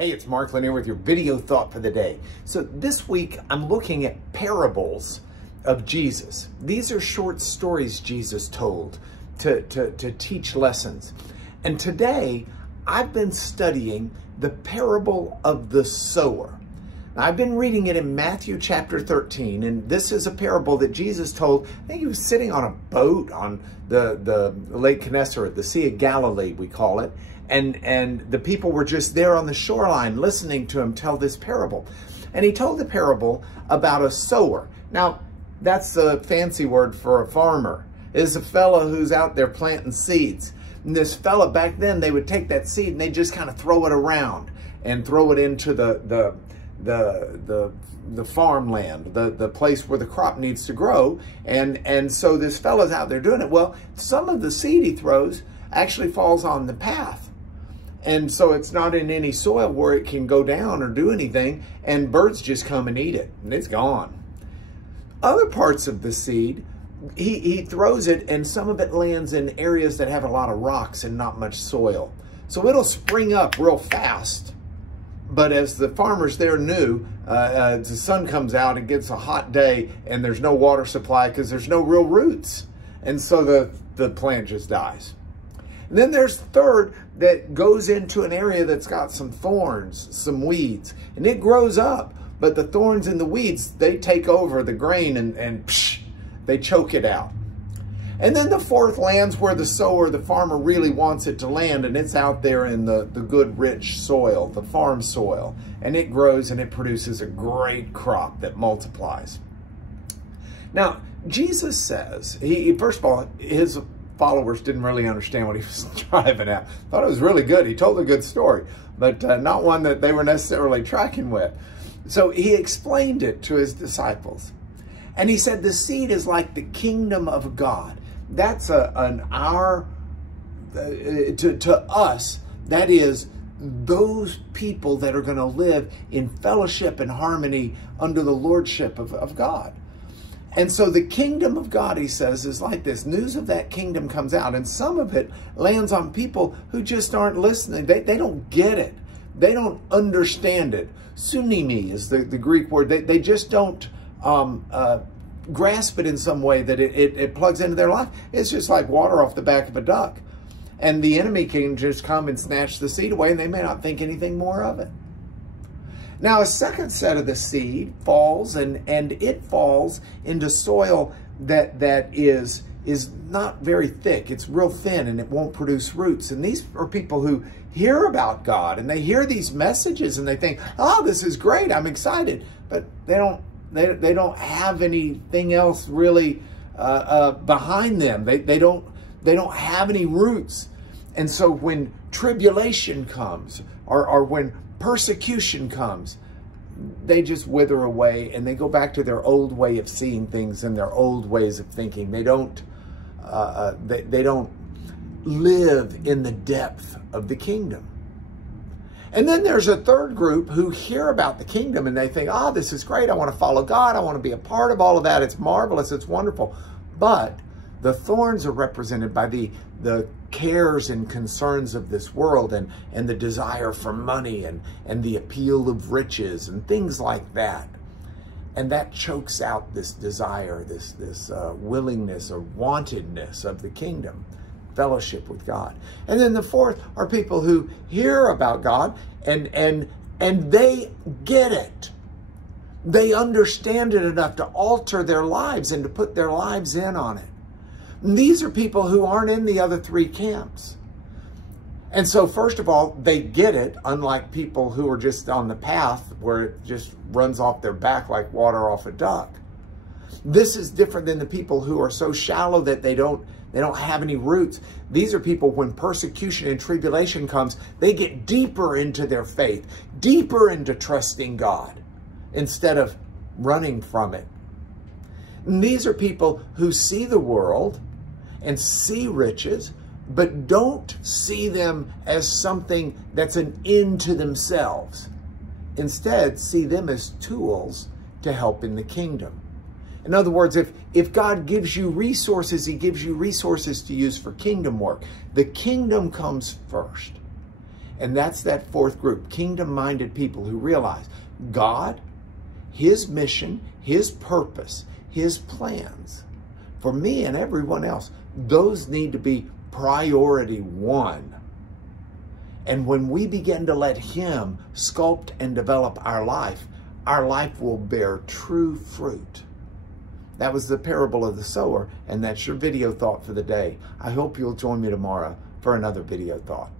Hey, it's Mark Lanier with your video thought for the day. So this week I'm looking at parables of Jesus. These are short stories Jesus told to teach lessons. And today I've been studying the parable of the sower. Now, I've been reading it in Matthew chapter 13, and this is a parable that Jesus told. I think he was sitting on a boat on the Lake Gennesaret, the Sea of Galilee, we call it. And the people were just there on the shoreline listening to him tell this parable. And he told the parable about a sower. Now, that's a fancy word for a farmer. It's a fella who's out there planting seeds. And this fella, back then, they would take that seed and they just kind of throw it around and throw it into the farmland, the place where the crop needs to grow. And so this fella's out there doing it. Well, some of the seed he throws actually falls on the path. And so it's not in any soil where it can go down or do anything, and birds just come and eat it, and it's gone. Other parts of the seed, he throws it, and some of it lands in areas that have a lot of rocks and not much soil. So it'll spring up real fast. But as the farmers there knew, the sun comes out, it gets a hot day, and there's no water supply because there's no real roots. And so the plant just dies. And then there's third that goes into an area that's got some thorns, some weeds, and it grows up. But the thorns and the weeds, they take over the grain and psh, they choke it out. And then the fourth lands where the sower, the farmer, really wants it to land, and it's out there in the good, rich soil, the farm soil. And it grows and it produces a great crop that multiplies. Now, Jesus says, first of all, his followers didn't really understand what he was driving at. Thought it was really good. He told a good story, but not one that they were necessarily tracking with. So he explained it to his disciples. And he said, the seed is like the kingdom of God. That's to us, that is those people that are going to live in fellowship and harmony under the lordship of God. And so the kingdom of God, he says, is like this. News of that kingdom comes out, and some of it lands on people who just aren't listening. They don't get it. They don't understand it. Sunimi is the Greek word. They just don't grasp it in some way that it plugs into their life. It's just like water off the back of a duck. And the enemy can just come and snatch the seed away, and they may not think anything more of it. Now, a second set of the seed falls, and it falls into soil that is not very thick. It's real thin, and it won't produce roots. And these are people who hear about God, and they hear these messages, and they think, oh, this is great, I'm excited. But they don't have anything else really behind them. They don't have any roots. And so when tribulation comes, or when persecution comes, they just wither away, and they go back to their old way of seeing things and their old ways of thinking. They don't live in the depth of the kingdom. And then there's a third group who hear about the kingdom and they think, oh, this is great. I want to follow God. I want to be a part of all of that. It's marvelous. It's wonderful. But the thorns are represented by the cares and concerns of this world, and the desire for money and the appeal of riches and things like that. And that chokes out this desire, this willingness or wantedness of the kingdom, fellowship with God. And then the fourth are people who hear about God and they get it. They understand it enough to alter their lives and to put their lives in on it. And these are people who aren't in the other three camps. And so, first of all, they get it, unlike people who are just on the path where it just runs off their back like water off a duck. This is different than the people who are so shallow that they don't have any roots. These are people, when persecution and tribulation comes, they get deeper into their faith, deeper into trusting God instead of running from it. And these are people who see the world and see riches, but don't see them as something that's an end to themselves. Instead, see them as tools to help in the kingdom. In other words, if God gives you resources, he gives you resources to use for kingdom work. The kingdom comes first. And that's that fourth group, kingdom-minded people who realize God, his mission, his purpose, his plans for me and everyone else, those need to be priority one. And when we begin to let him sculpt and develop our life will bear true fruit. That was the parable of the sower, and that's your video thought for the day. I hope you'll join me tomorrow for another video thought.